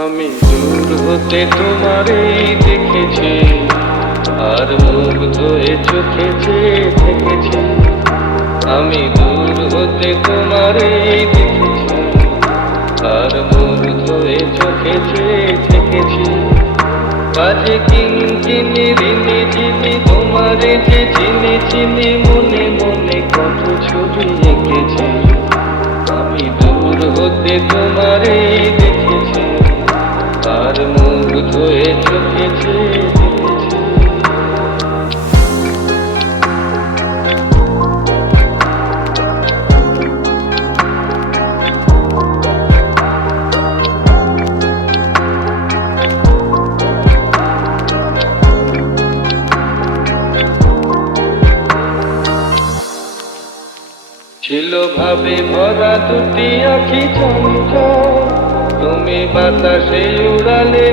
আমি দূর হতে তোমারই দেখেছি, আর মুগ্ধ এ চোখে চেয়ে থেকেছি। আমি দূর হতে তোমারই দেখেছি, আর মুগ্ধ এ চোখে চেয়ে থেকেছি। বাজে কিনকিনি রিনি ঝিনি তোমারে যে চিনি চিনি, মনে মনে কত ছবি এঁকেছি। আমি দূর হতে তোমারে দেখেছি, আর মুগ্ধ এ চোখে চেয়ে দেখেছি। ছিল ভাবে ভরা দুটি আঁখি চঞ্চল, তুমি বাতাসে উড়ালে